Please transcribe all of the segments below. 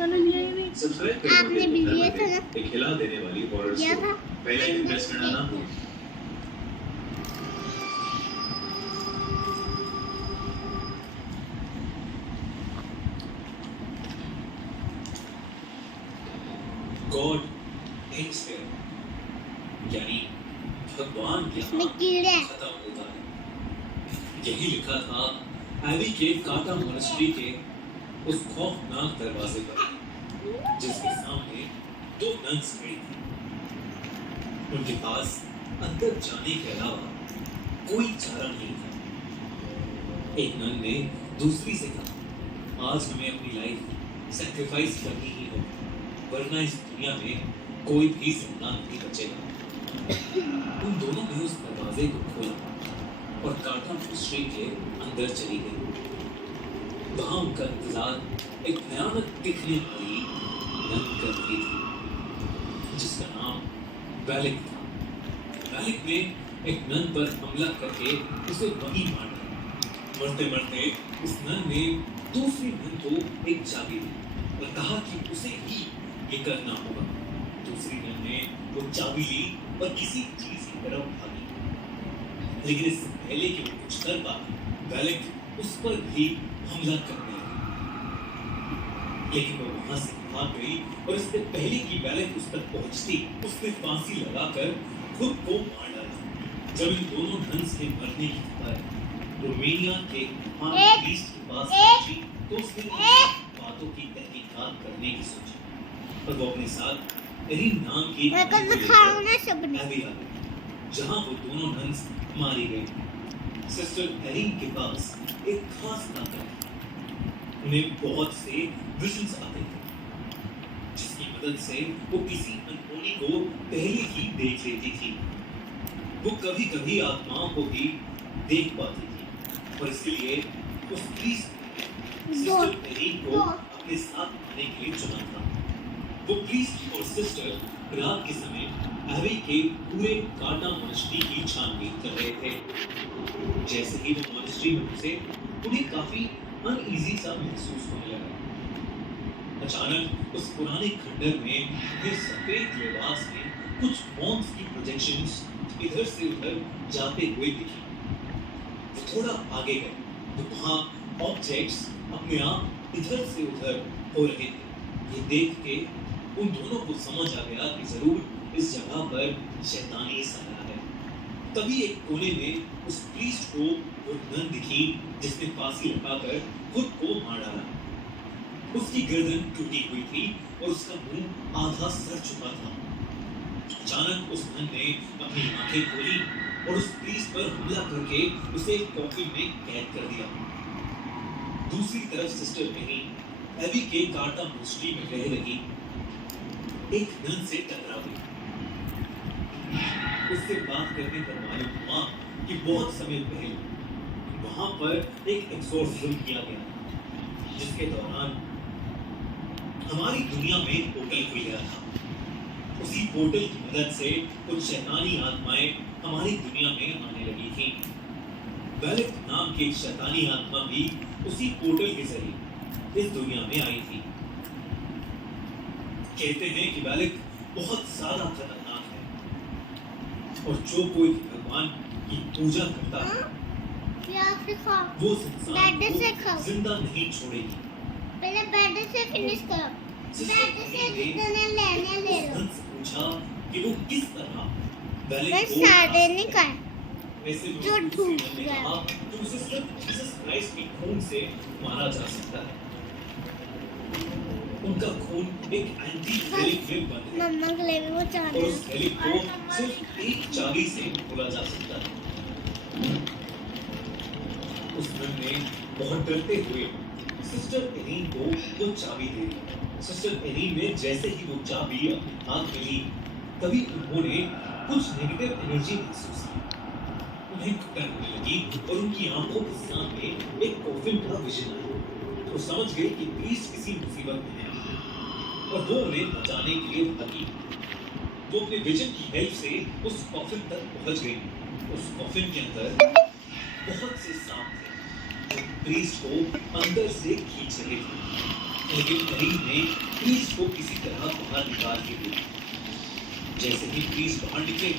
मैंने लिया ही नहीं। आपने भी लिया था ना? एक हिला देने वाली हॉरर लिया था? पहले दिन प्रेस करना ना भूलें। God thinks there, यानी भगवान के इसमें कीड़े हैं। खत्म होता है। यही लिखा था एबी के काटा मोनेस्ट्री के उस खौफनाक दरवाजे पर, जिसके सामने 2 नन्स खड़ी थी। उनके पास अंदर जाने के अलावा कोई चारा नहीं था। एक नन ने दूसरी से कहा, आज हमें अपनी लाइफ सैक्रिफाइस करनी ही होगी, वरना इस दुनिया में कोई भी जिंदा नहीं बचेगा। उन दोनों ने उस दरवाजे को खोला और काटा मोनेस्ट्री के अंदर चली गई। वहां उनका इंतजार एक भयानक दिखने वाली नन कर रही थी, जिसका नाम वैलिक था। वैलिक ने एक नन पर हमला करके उसे वहीं मार दिया। मरते मरते उस नन ने दूसरी नन को एक चाबी दी और कहा कि उसे ही ये करना होगा। दूसरी नन ने वो चाबी ली और किसी चीज की तरफ भागी, लेकिन इससे पहले कि वो कुछ कर पाती, वैलिक उस पर भी हमला करने लगी। लेकिन वो वहां से भाग गई और इससे पहले कि वैलिक उस तक पहुंचती, उसने फांसी लगाकर खुद को मार डाला। जब इन दोनों नन्स के मरने की खबर रोमानिया के प्रीस्ट के पास पहुंची, तो उसने बातों की तहकीकात करने की सोची और वो अपने साथ एरिन नाम की एबी आ गई, जहां वो दोनों नन्स मारी गई। सिस्टर एरिन के पास एक खास ताकत है। उन्हें बहुत से विजन्स आते थे, जिसकी मदद से वो किसी अनहोनी को पहले ही देख लेती थी। वो कभी कभी आत्माओं को भी देख पाती थी और इसलिए उस प्रीस्ट ने सिस्टर एरिन को अपने साथ आने के लिए चुना था। वो प्रीस्ट और सिस्टर रात के समय एबी के पूरे काटा मोनेस्ट्री की छानबीन कर रहे थे। जैसे ही वो मोनेस्ट्री में घुसे, उन्हें काफी अनईजी सा महसूस होने लगा। अचानक उस पुराने खंडर में वे सफेद लिबास में कुछ मॉन्स की प्रोजेक्शंस इधर से उधर जाते हुए दिखी। वो थोड़ा आगे गए तो वहां ऑब्जेक्ट्स अपने आप इधर से उधर हो रहे थे। ये देख के उन दोनों को समझ आ गया कि जरूर इस जगह पर शैतानी साया है। तभी एक कोने में उस प्रीस्ट को वो नन दिखी जिसने फांसी लगाकर खुद को मार डाला। उसकी गर्दन टूटी हुई थी और उसका मुंह आधा सर चुका था। अचानक उस नन ने अपनी आंखें खोली और उस प्रीस्ट पर हमला करके उसे एक कॉफिन में कैद कर दिया। दूसरी तरफ सिस्टर एनी एबी के काटा मोनेस्ट्री में रह लगी एक नन से टकरा गई। उससे बात करने पर मालूम हुआ कि बहुत समय पहले वहां पर एक एक्सोर्सिज्म किया गया, जिसके दौरान हमारी दुनिया में एक पोर्टल खुल गया था। उसी पोर्टल की मदद से कुछ शैतानी आत्माएं हमारी दुनिया में आने लगी थी। वैलिक नाम की एक शैतानी आत्मा भी उसी पोर्टल के जरिए इस दुनिया में आई थी। कहते हैं कि वैलिक बहुत ज्यादा खतरनाक है और जो कोई भगवान की पूजा करता है वो इंसान को जिंदा नहीं छोड़ेगी। पहले बेड से फिनिश करो। बेड से जितने लेने ले लो। पूछा कि वो किस तरह वैलिक बस को सादे नहीं कर वैसे जो ढूंढ गया तो उसे सिर्फ जीसस क्राइस्ट के खून से मारा जा सकता है। उनका खून एक एंटी वेलिक में बंद है मम्मा के लिए भी वो और चाहते उस वेलिक को सिर्फ एक चाबी से खोला जा सकता है। उस नन ने बहुत डरते हुए सिस्टर एरीन को वो चाबी दे दी। सिस्टर एरीन ने जैसे ही वो चाबी अपने हाथ में ली, तभी उन्होंने कुछ नेगेटिव एनर्जी महसूस की। उन्हें घुटन होने लगी और उनकी आंखों के सामने एक कॉफिन का विजन आया। वो समझ गए कि प्रीस्ट किसी मुसीबत में है और वो उन्हें बचाने के लिए भागी। वो अपने विजन की हेल्प से उस कॉफिन तक पहुंच गई। उस कॉफिन के अंदर बहुत से सांप थे जो प्रीस्ट को अंदर से खींच रहे थे। लेकिन करीम ने प्रीस्ट को किसी तरह बाहर निकाल के दिया। जैसे ही प्रीस्ट बाहर निकले,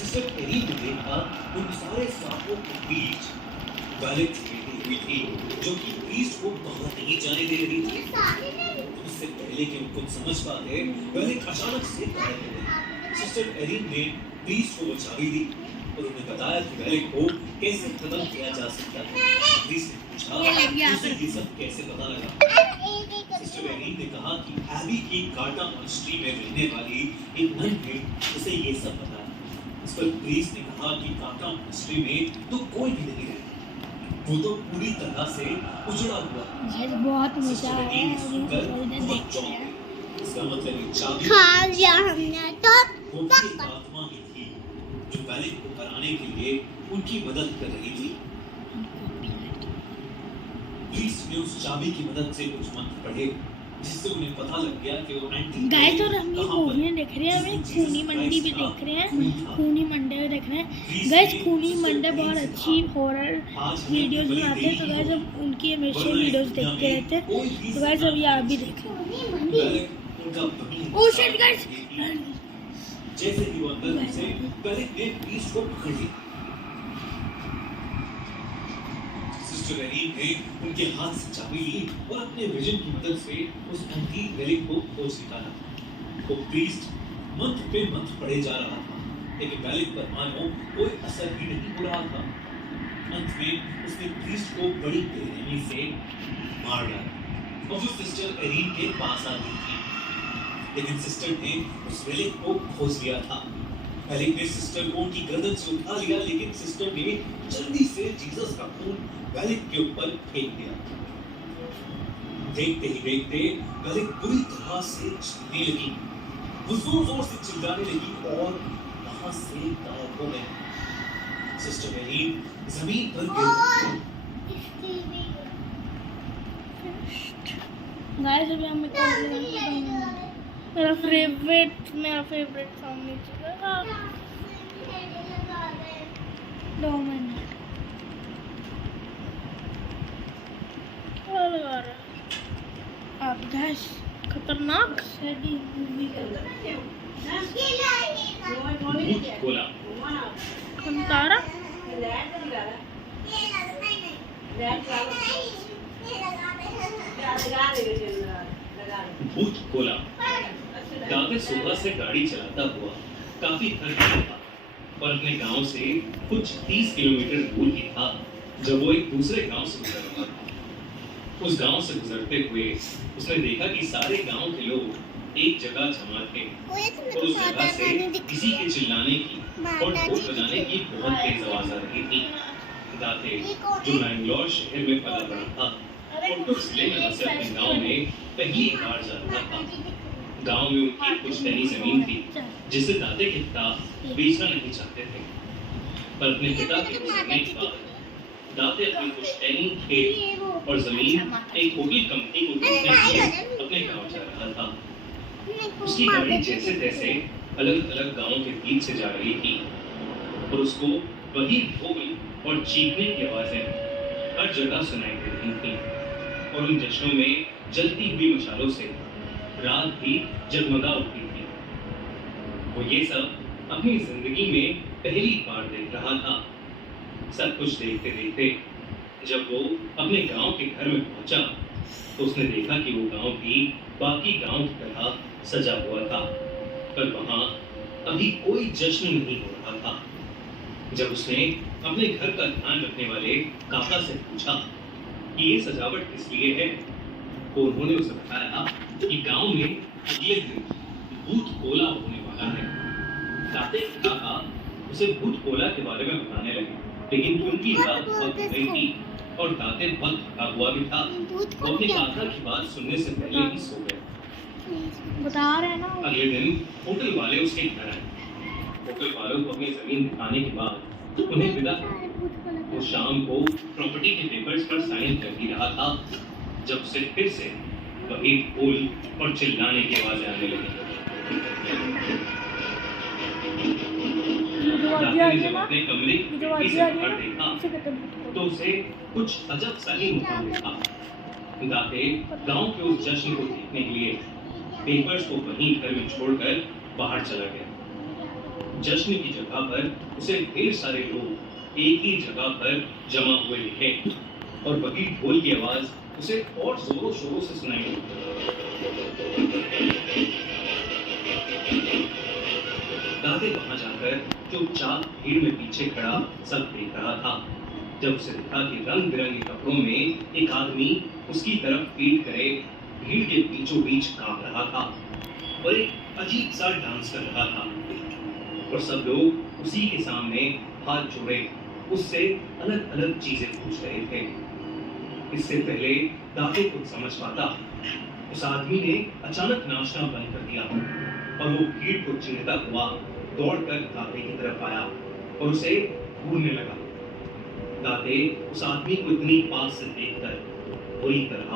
सिस्टर करीम ने देखा उन सारे सांपों के बीच बैलेट बैठी हुई थी, जो कि प्रीस्ट को बाहर नहीं जाने दे रही थी। उससे पहले कि वो कुछ समझ पाते, बैलेट अचानक से गायब हो गई। सिस्टर करीम ने प्रीस्ट को वो चाबी दी और उन्हें बताया कि बैलेट को कैसे खत्म किया जा सकता है। प्रीस्ट ने पूछा, उसे ये सब कैसे पता लगा? सिस्टर करीम ने कहा कि एबी की कार्टा मॉन्स्ट्री में रहने वाली एक नन है, उसे ये सब पता है। इस पर प्रीस्ट ने कहा कि कार्टा मॉन्स्ट्री में तो कोई भी नहीं रहता, वो तो पूरी तरह से उजड़ा हुआ है। ये बहुत मजा सिस्टर आया करीम है सुनकर और इधर बहुत देख चौंक रहे हैं। गई। इसका मतलब ये चाबी खा लिया हमने तो वो भी एक आत्मा ही थी, जो बैलेट को हराने के लिए उनकी मदद कर रही थी। प्रीस्ट ने उस चाबी की मदद से कुछ मंत्र पढ़े, जिससे उन्हें पता लग गया कि वो एंटी गाइस और हम ये मूवियाँ देख रहे हैं, हमें खूनी मंडी भी देख रहे हैं, खूनी मंडे भी देख रहे हैं। गाइस खूनी मंडे बहुत अच्छी हॉरर वीडियोस बनाते हैं, तो गाइस हम उनकी हमेशा वीडियोस देखते रहते हैं। तो गाइस अब ये आप भी देख ओ शिट गाइस, जैसे ही वो अंदर घुसे, बैलेट ने प्रीस्ट को पकड़ लिया। सिस्टर करीम ने उनके हाथ से चाबी ली और अपने विजन की मदद से उस एंटीक रेलिक को खोज निकाला। वो प्रीस्ट मंत्र पे मंत्र पढ़े जा रहा था, लेकिन बैलेट पर मानो कोई असर ही नहीं हो रहा था। अंत में उसने प्रीस्ट को बड़ी बेरहमी से मार डाला और वो सिस्टर करीम के पास आ गई थी। लेकिन सिस्टर ने उस रेलिक को खोज लिया था। बैलेट ने सिस्टर को उनकी गर्दन से उठा लिया, लेकिन सिस्टर ने जल्दी से जीसस का खून बैलेट के ऊपर फेंक दिया। देखते ही देखते बैलेट बुरी तरह से चीखने लगी। वो जोर जोर से चिल्लाने लगी और वहां से गायब हो गई। सिस्टर करीम जमीन पर गिर गई। गाइस अभी हम मेरा फेवरेट सॉन्ग नहीं चला 2 मिनट क्या लगा रहा आप गाइस खतरनाक सैडी मूवी भूत खोला। खंतारा भूत खोला। दादे सुबह से गाड़ी चलाता हुआ काफी थक गया था और अपने गांव से कुछ 30 किलोमीटर दूर ही था जब वो एक दूसरे गांव से गुजर रहा था। उस गांव से गुजरते हुए उसने देखा कि सारे गांव के लोग एक जगह जमा थे और उस जगह से किसी के चिल्लाने की और ढोल बजाने की बहुत तेज आवाज आ रही थी। दाते जो मैंगलोर शहर में पला बड़ा था और कुछ जिले में बसे अपने गांव में पहली बार जा रहा था। गांव में उनकी कुछ टहनी जमीन थी जिसे दाते के पिता बेचना नहीं चाहते थे, पर अपने पिता के गुजरने के बाद दाते अपनी कुछ टहनी खेत और जमीन एक होटल कंपनी को बेचने के लिए अपने गांव जा रहा था। उसकी गाड़ी जैसे तैसे अलग अलग गांव के बीच से जा रही थी और उसको वही ढोल और चीखने की आवाजें हर जगह सुनाई दे रही थी और उन जश्नों में जलती हुई मशालों से रात भी जगमगा उठती थी। वो ये सब अपनी जिंदगी में पहली बार देख रहा था। सब कुछ देखते देखते जब वो अपने गांव के घर में पहुंचा तो उसने देखा कि वो गांव भी बाकी गांव की तरह सजा हुआ था, पर वहां अभी कोई जश्न नहीं हो रहा था। जब उसने अपने घर का ध्यान रखने वाले काका से पूछा कि ये सजावट किस लिए है, तो उन्होंने उसे बताया कि गांव में अगले दिन भूत कोला होने वाला है। दाते काका उसे भूत कोला के बारे में बताने लगे, लेकिन उनकी बात बहुत हो गई थी और दाते बहुत थका हुआ भी था। वो अपने काका की बात सुनने से पहले ही सो गए। बता रहे ना। अगले दिन होटल वाले उसके घर आए। होटल वालों को अपनी जमीन दिखाने के बाद उन्हें विदा किया। वो शाम को प्रॉपर्टी के पेपर्स पर साइन कर ही रहा था जब उसे फिर से वही ढोल और चिल्लाने की आवाजें आने लगी। दाते ने जब अपने कमरे की खिड़की से बाहर देखा तो उसे कुछ अजब सा ही मालूम था। दाते गांव के उस जश्न को देखने के लिए पेपर्स को वहीं घर में छोड़कर बाहर चला गया। जश्न की जगह पर उसे ढेर सारे लोग एक ही जगह पर जमा हुए दिखे और वही ढोल की आवाज उसे और जोरों शोरों से सुनाई दी। दाते वहां जाकर चुपचाप भीड़ में पीछे खड़ा सब देख रहा था। जब उसे देखा कि रंग बिरंगे कपड़ों में एक आदमी उसकी तरफ पीट करे भीड़ के बीचों बीच कांप रहा था और एक अजीब सा डांस कर रहा था और सब लोग उसी के सामने हाथ जोड़े उससे अलग अलग चीजें पूछ रहे थे। इससे पहले दाते कुछ समझ पाता, उस आदमी ने अचानक नाचना बंद कर दिया और वो भीड़ को चीरता हुआ दौड़कर दाते की तरफ आया और उसे घूरने लगा। दाते उस आदमी को इतनी पास से देखकर बुरी तरह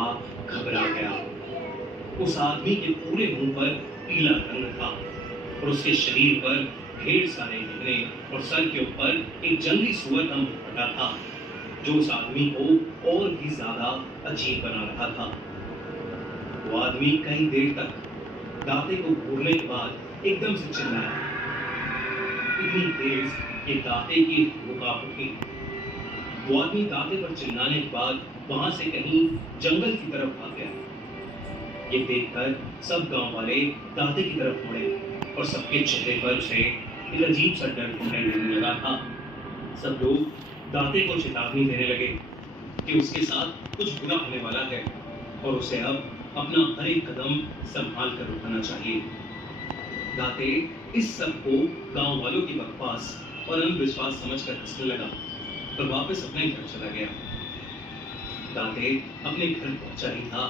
घबरा गया। उस आदमी के पूरे मुंह पर पीला रंग था और उसके शरीर पर ढेर सारे घुटने और सर के ऊपर एक जंगली सुअर का मुखौटा था जो उस आदमी को और भी ज्यादा अजीब बना रहा था। वो आदमी कई देर तक दाते को घूरने के बाद एकदम से चिल्लाया, इतनी तेज कि दाते की रूह कांप उठी। वो आदमी दाते पर चिल्लाने के बाद वहां से कहीं जंगल की तरफ भाग गया। ये देखकर सब गांव वाले दाते की तरफ मुड़े और सबके चेहरे पर उसे एक अजीब सा डर दिखाई देने लगा था। सब लोग दाते को चेतावनी देने लगे कि उसके साथ कुछ बुरा होने वाला है और उसे अब अपना हर एक कदम संभाल कर उठाना चाहिए। दाते इस सब को गांव वालों की बकवास और अंधविश्वास समझकर हंसने लगा और वापस अपने घर चला गया। दाते अपने घर पहुंचा ही था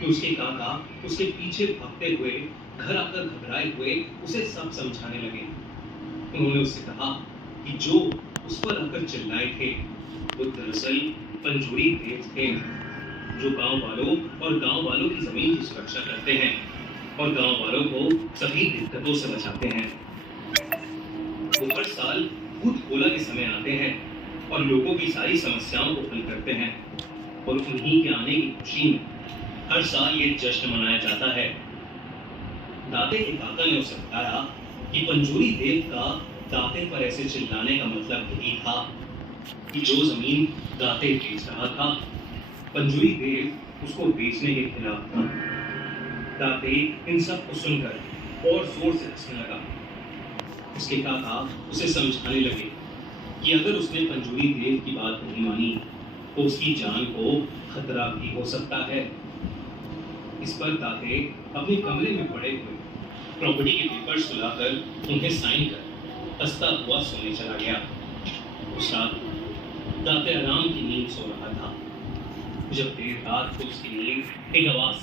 कि उसके काका उसके पीछे भागते हुए घर आकर घबराए हुए उसे सब समझाने लगे। उन्होंने उससे कहा कि जो उस पर आकर चिल्लाए थे वो दरअसल पंजूरी देव थे जो गांव वालों की जमीन की सुरक्षा करते हैं और गांव वालों को सभी दिक्कतों से बचाते हैं। वो हर साल भूत कोला के समय आते हैं और लोगों की सारी समस्याओं को हल करते हैं और उन्हीं के आने की खुशी में हर साल ये जश्न मनाया जाता है। दाते के काका ने उसे बताया कि पंजूरी देव का दाते पर ऐसे चिल्लाने का मतलब यही था कि जो जमीन दाते बेच रहा था पंजूरी देव उसको बेचने के खिलाफ था। दाते इन सब को सुनकर और जोर से हंसने लगा। उसके काका उसे समझाने लगे कि अगर उसने पंजूरी देव की बात नहीं मानी तो उसकी जान को खतरा भी हो सकता है। इस पर दाते अपने कमरे में पड़े हुए प्रॉपर्टी के पेपर्स बुलाकर उन्हें साइन कर हंसता हुआ सोने चला गया। उस रात दाते आराम की नींद सो रहा था जब देर रात को उसकी नींद एक आवाज